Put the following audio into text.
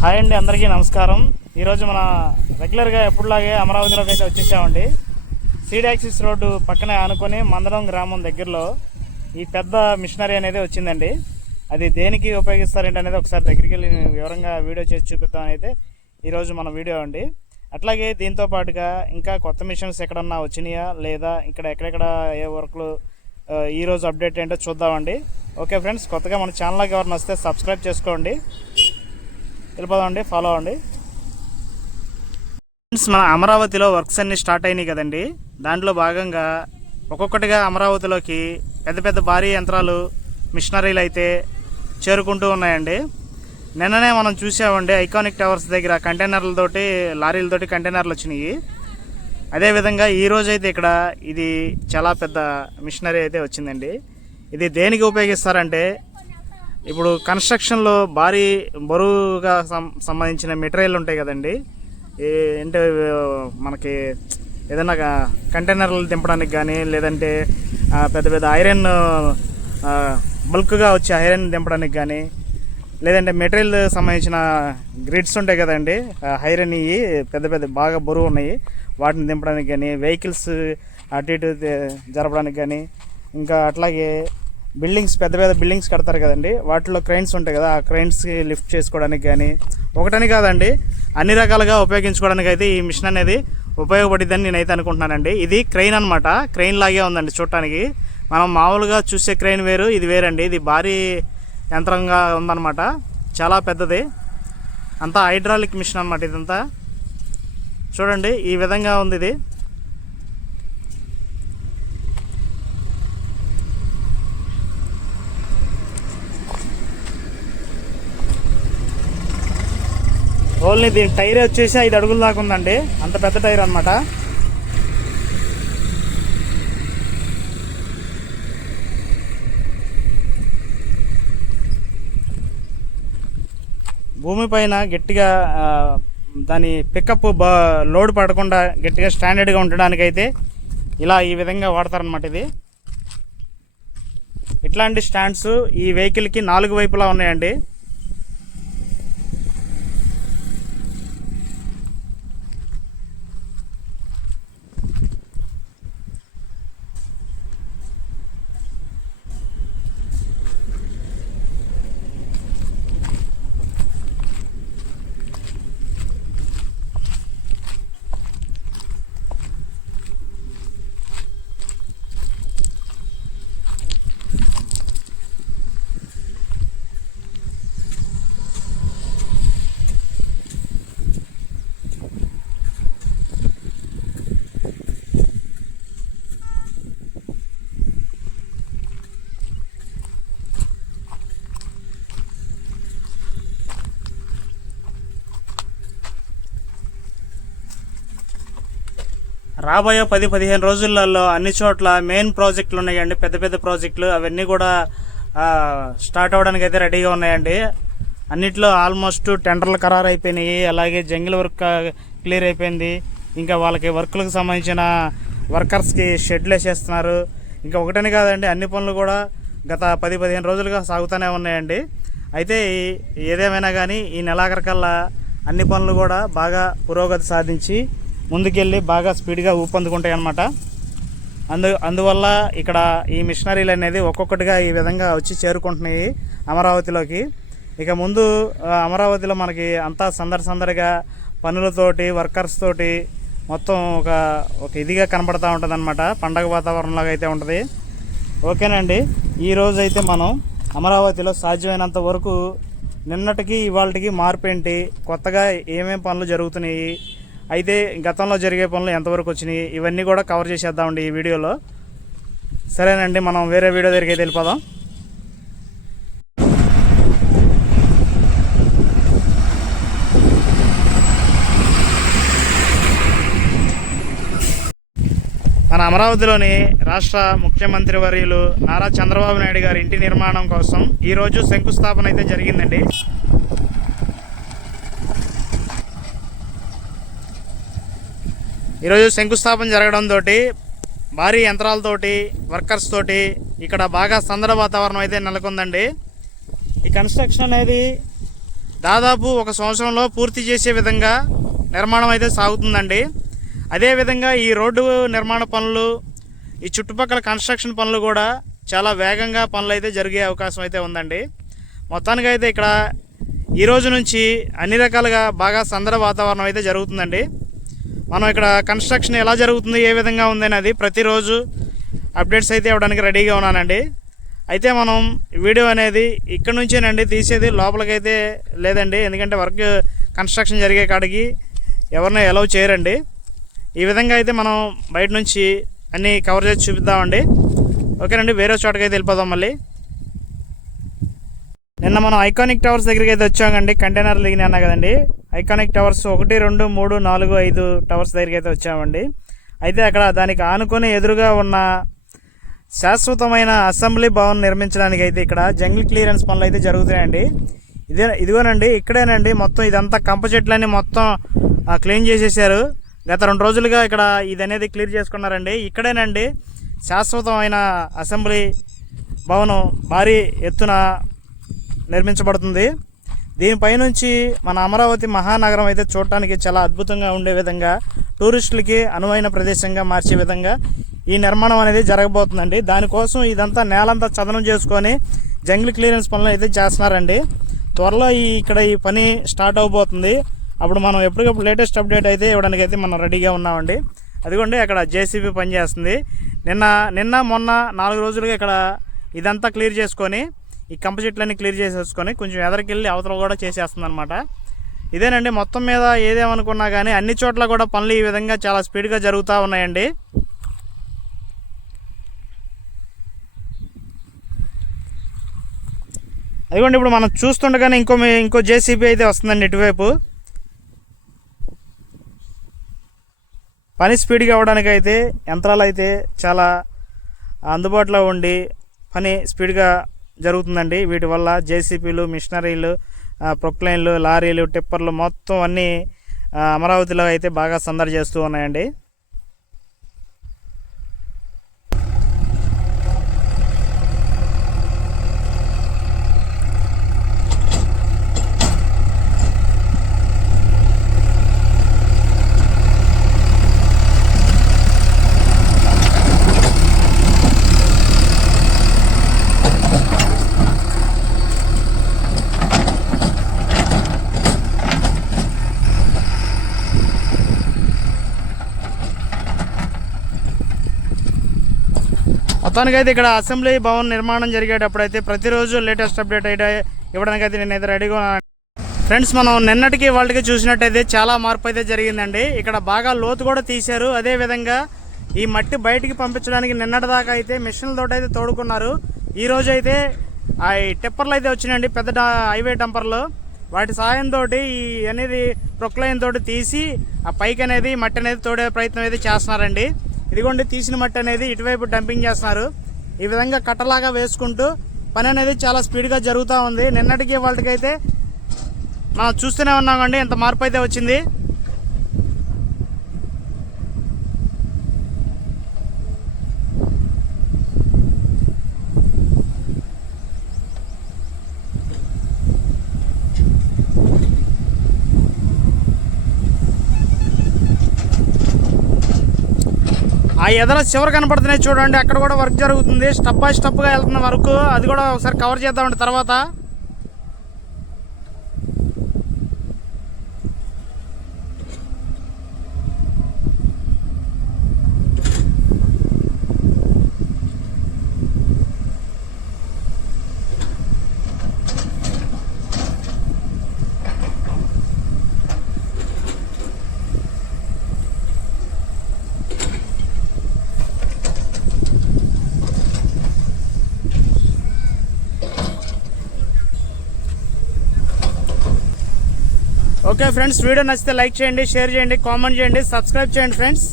Hi అండి అందరికీ నమస్కారం. ఈరోజు మన రెగ్యులర్గా ఎప్పుడులాగే అమరావతిలోకి అయితే వచ్చేసామండి. సీడాక్సిస్ రోడ్డు పక్కనే ఆనుకొని మందడం గ్రామం దగ్గరలో ఈ పెద్ద మిషనరీ అనేది వచ్చిందండి. అది దేనికి ఉపయోగిస్తారేంటి అనేది ఒకసారి దగ్గరికి వెళ్ళి వివరంగా వీడియో చేసి చూపిద్దామని అయితే ఈరోజు మన వీడియో అండి. అట్లాగే దీంతో పాటుగా ఇంకా కొత్త మిషన్స్ ఎక్కడన్నా వచ్చినాయా లేదా ఇక్కడ ఎక్కడెక్కడ ఏ వర్క్లు ఈరోజు ఈ రోజు అప్డేట్ ఏంటో చూద్దామండి. ఓకే ఫ్రెండ్స్ కొత్తగా మన ఛానల్కి ఎవరిని వస్తే సబ్స్క్రైబ్ చేసుకోండి. వెళ్ళిపోదామండి ఫాలో అవ్వండి. ఫ్రెండ్స్ మన అమరావతిలో వర్క్స్ అన్నీ స్టార్ట్ అయినాయి కదండి. దాంట్లో భాగంగా ఒక్కొక్కటిగా అమరావతిలోకి పెద్ద పెద్ద భారీ యంత్రాలు మిషనరీలు అయితే చేరుకుంటూ ఉన్నాయండి. నిన్ననే మనం చూసామండి ఐకానిక్ టవర్స్ దగ్గర కంటైనర్లతోటి లారీలతోటి కంటైనర్లు వచ్చినాయి. అదేవిధంగా ఈరోజు అయితే ఇక్కడ ఇది చాలా పెద్ద మిషనరీ అయితే వచ్చిందండి. ఇది దేనికి ఉపయోగిస్తారంటే ఇప్పుడు కన్స్ట్రక్షన్లో భారీ బరువుగా సం- సంబంధించిన మెటీరియల్ ఉంటాయి కదండి. అంటే మనకి ఏదైనా కంటైనర్లు దింపడానికి కానీ లేదంటే పెద్ద పెద్ద ఐరన్ బల్క్గా వచ్చే ఐరన్ దింపడానికి కానీ లేదంటే మెటీరియల్ సంబంధించిన గ్రిడ్స్ ఉంటాయి కదండి. ఐరన్ ఇవి పెద్ద పెద్ద బాగా బరువు ఉన్నాయి. వాటిని దింపడానికి కానీ వెహికల్స్ అటు ఇటు జరపడానికి కానీ ఇంకా అట్లాగే బిల్డింగ్స్ పెద్ద పెద్ద బిల్డింగ్స్ కడతారు కదండి. వాటిలో క్రైన్స్ ఉంటాయి కదా ఆ క్రైన్స్కి లిఫ్ట్ చేసుకోవడానికి కానీ ఒకటని కాదండి అన్ని రకాలుగా ఉపయోగించుకోవడానికి అయితే ఈ మిషన్ అనేది ఉపయోగపడిద్దని నేనైతే అనుకుంటున్నానండి. ఇది క్రెయిన్ అనమాట క్రెయిన్ లాగే ఉందండి చూడటానికి. మనం మామూలుగా చూసే క్రెయిన్ వేరు ఇది వేరండి. ఇది భారీ యంత్రంగా ఉందన్నమాట. చాలా పెద్దది. అంతా హైడ్రాలిక్ మిషన్ అనమాట ఇదంతా. చూడండి ఈ విధంగా ఉంది ఇది. ఓన్లీ దీని టైర్ వచ్చేసి ఐదు అడుగుల దాకా ఉందండి. అంత పెద్ద టైర్ అనమాట భూమిపైన గట్టిగా దాని పికప్ బ లోడ్ పడకుండా గట్టిగా స్టాండర్డ్గా ఉండడానికైతే ఇలా ఈ విధంగా వాడతారనమాట ఇది. ఇట్లాంటి స్టాండ్స్ ఈ వెహికల్కి నాలుగు వైపులా ఉన్నాయండి. రాబోయే పది పదిహేను రోజులలో అన్ని చోట్ల మెయిన్ ప్రాజెక్టులు ఉన్నాయండి. పెద్ద పెద్ద ప్రాజెక్టులు అవన్నీ కూడా స్టార్ట్ అవ్వడానికి అయితే రెడీగా ఉన్నాయండి. అన్నిట్లో ఆల్మోస్ట్ టెండర్లు ఖరారు అయిపోయినాయి. అలాగే జంగిల్ వర్క్ క్లియర్ అయిపోయింది. ఇంకా వాళ్ళకి వర్క్లకు సంబంధించిన వర్కర్స్కి షెడ్లు వేసేస్తున్నారు. ఇంకా ఒకటని కాదండి అన్ని పనులు కూడా గత పది పదిహేను రోజులుగా సాగుతూనే ఉన్నాయండి. అయితే ఏదేమైనా కానీ ఈ నెలాఖరికల్లా అన్ని పనులు కూడా బాగా పురోగతి సాధించి ముందుకెళ్ళి బాగా స్పీడ్గా ఊపందుకుంటాయి అన్నమాట అందు అందువల్ల ఇక్కడ ఈ మిషనరీలు అనేది ఒక్కొక్కటిగా ఈ విధంగా వచ్చి చేరుకుంటున్నాయి అమరావతిలోకి. ఇక ముందు అమరావతిలో మనకి అంతా సందడి సందడిగా పనులతోటి వర్కర్స్ తోటి మొత్తం ఒక ఒక ఇదిగా కనపడతా ఉంటుంది అనమాట పండగ వాతావరణంలాగా అయితే ఉంటుంది. ఓకేనండి. ఈ రోజు అయితే మనం అమరావతిలో సాధ్యమైనంత వరకు నిన్నటికి ఇవాళకి మార్పు ఏంటి కొత్తగా ఏమేమి పనులు జరుగుతున్నాయి? అయితే గతంలో జరిగే పనులు ఎంతవరకు వచ్చినాయి ఇవన్నీ కూడా కవర్ చేసేద్దామండి ఈ వీడియోలో. సరేనండి మనం వేరే వీడియో దగ్గరికి అయితే వెళ్ళిపోదాం. మన అమరావతిలోని రాష్ట్ర ముఖ్యమంత్రి వర్యులు నారా చంద్రబాబు నాయుడు గారి ఇంటి నిర్మాణం కోసం ఈరోజు శంకుస్థాపన అయితే జరిగిందండి. ఈరోజు శంకుస్థాపన జరగడంతో భారీ యంత్రాలతోటి వర్కర్స్ తోటి ఇక్కడ బాగా సందడ వాతావరణం అయితే నెలకొందండి. ఈ కన్స్ట్రక్షన్ అనేది దాదాపు ఒక సంవత్సరంలో పూర్తి చేసే విధంగా నిర్మాణం అయితే సాగుతుందండి. అదేవిధంగా ఈ రోడ్డు నిర్మాణ పనులు ఈ చుట్టుపక్కల కన్స్ట్రక్షన్ పనులు కూడా చాలా వేగంగా పనులు అయితే జరిగే అవకాశం అయితే ఉందండి. మొత్తానికి అయితే ఇక్కడ ఈ రోజు నుంచి అన్ని రకాలుగా బాగా సందడ వాతావరణం అయితే జరుగుతుందండి. మనం ఇక్కడ కన్స్ట్రక్షన్ ఎలా జరుగుతుంది ఏ విధంగా ఉంది అనేది ప్రతిరోజు అప్డేట్స్ అయితే ఇవ్వడానికి రెడీగా ఉన్నానండి. అయితే మనం వీడియో అనేది ఇక్కడ నుంచేనండి తీసేది లోపలికైతే లేదండి. ఎందుకంటే వర్క్ కన్స్ట్రక్షన్ జరిగే కాడికి ఎవరిని ఎలవ్ చేయరండి. ఈ విధంగా అయితే మనం బయట నుంచి అన్నీ కవర్ చేసి చూపిద్దామండి. ఓకేనండి వేరే చోటకైతే వెళ్ళిపోదాం మళ్ళీ. నిన్న మనం ఐకానిక్ టవర్స్ దగ్గరికి అయితే వచ్చామండి. కంటైనర్ లీగ్ అన్నా కదండి. ఐకానిక్ టవర్స్ ఒకటి రెండు మూడు నాలుగు ఐదు టవర్స్ దగ్గరికి అయితే వచ్చామండి. అయితే అక్కడ దానికి ఆనుకొని ఎదురుగా ఉన్న శాశ్వతమైన అసెంబ్లీ భవన్ నిర్మించడానికి అయితే ఇక్కడ జంగిల్ క్లియరెన్స్ పనులు అయితే జరుగుతున్నాయండి. ఇదే ఇదిగోనండి ఇక్కడేనండి. మొత్తం ఇదంతా కంప చెట్లన్నీ మొత్తం క్లీన్ చేసేసారు. గత రెండు రోజులుగా ఇక్కడ ఇది అనేది క్లియర్ చేసుకున్నారండి. ఇక్కడేనండి శాశ్వతమైన అసెంబ్లీ భవనం భారీ ఎత్తున నిర్మించబడుతుంది. దీనిపై నుంచి మన అమరావతి మహానగరం అయితే చూడటానికి చాలా అద్భుతంగా ఉండే విధంగా టూరిస్టులకి అనువైన ప్రదేశంగా మార్చే విధంగా ఈ నిర్మాణం అనేది జరగబోతుందండి. దానికోసం ఇదంతా నేలంతా చదనం చేసుకొని జంగిల్ క్లియరెన్స్ పనులు అయితే చేస్తున్నారండి. త్వరలో ఈ ఇక్కడ ఈ పని స్టార్ట్ అవబోతుంది. అప్పుడు మనం ఎప్పటికప్పుడు లేటెస్ట్ అప్డేట్ అయితే ఇవ్వడానికి అయితే మనం రెడీగా ఉన్నామండి. అదిగోండి అక్కడ జేసీబీ పనిచేస్తుంది. నిన్న నిన్న మొన్న నాలుగు రోజులుగా ఇక్కడ ఇదంతా క్లియర్ చేసుకొని ఈ కంప చెట్లన్నీ క్లియర్ చేసేసుకొని కొంచెం ఎదరికెళ్ళి అవతల కూడా చేసేస్తుంది అనమాట ఇదేనండి మొత్తం మీద ఏదేమనుకున్నా కానీ అన్ని చోట్ల కూడా పనులు ఈ విధంగా చాలా స్పీడ్గా జరుగుతూ ఉన్నాయండి. అదిగోండి ఇప్పుడు మనం చూస్తుండగానే ఇంకో ఇంకో జేసీబీ అయితే వస్తుందండి ఇటువైపు. పని స్పీడ్గా అవ్వడానికి అయితే యంత్రాలు అయితే చాలా అందుబాటులో ఉండి పని స్పీడ్గా జరుగుతుందండి. వీటి వల్ల జేసీపీలు మిషనరీలు ప్రొక్లైన్లు లారీలు టిప్పర్లు మొత్తం అన్నీ అమరావతిలో అయితే బాగా సందడి చేస్తూ ఉన్నాయండి. మొత్తానికి ఇక్కడ అసెంబ్లీ భవన్ నిర్మాణం జరిగేటప్పుడు అయితే ప్రతిరోజు లేటెస్ట్ అప్డేట్ అయితే ఇవ్వడానికి అయితే నేనైతే రెడీగా ఉన్నాను. ఫ్రెండ్స్ మనం నిన్నటికి వాళ్ళకి చూసినట్టయితే చాలా మార్పు అయితే జరిగిందండి. ఇక్కడ బాగా లోతు కూడా తీశారు. అదే విధంగా ఈ మట్టి బయటికి పంపించడానికి నిన్నటి దాకా అయితే మిషన్లతో అయితే తోడుకున్నారు. ఈ రోజు అయితే ఆ టిప్పర్లు అయితే వచ్చినాయండి పెద్ద హైవే డంపర్లు. వాటి సాయంతో ఈ అనేది ప్రొక్లైన్ తోటి తీసి ఆ పైకి అనేది మట్టి అనేది తోడే ప్రయత్నం అయితే చేస్తున్నారండి. ఇదిగోండి తీసిన మట్టి అనేది ఇటువైపు డంపింగ్ చేస్తున్నారు. ఈ విధంగా కట్టలాగా వేసుకుంటూ పని అనేది చాలా స్పీడ్గా జరుగుతూ ఉంది. నిన్నటికి వాళ్ళకైతే మనం చూస్తూనే ఉన్నామండి ఎంత మార్పు అయితే వచ్చింది. ఆ ఎదర చివర కనపడుతున్నాయి చూడండి. అక్కడ కూడా వర్క్ జరుగుతుంది. స్టెప్ బై స్టెప్గా వెళ్తున్న వర్క్. అది కూడా ఒకసారి కవర్ చేద్దామండి తర్వాత. ఓకే ఫ్రెండ్స్ వీడియో నచ్చితే లైక్ చేయండి షేర్ చేయండి కామెంట్ చేయండి సబ్స్క్రైబ్ చేయండి ఫ్రెండ్స్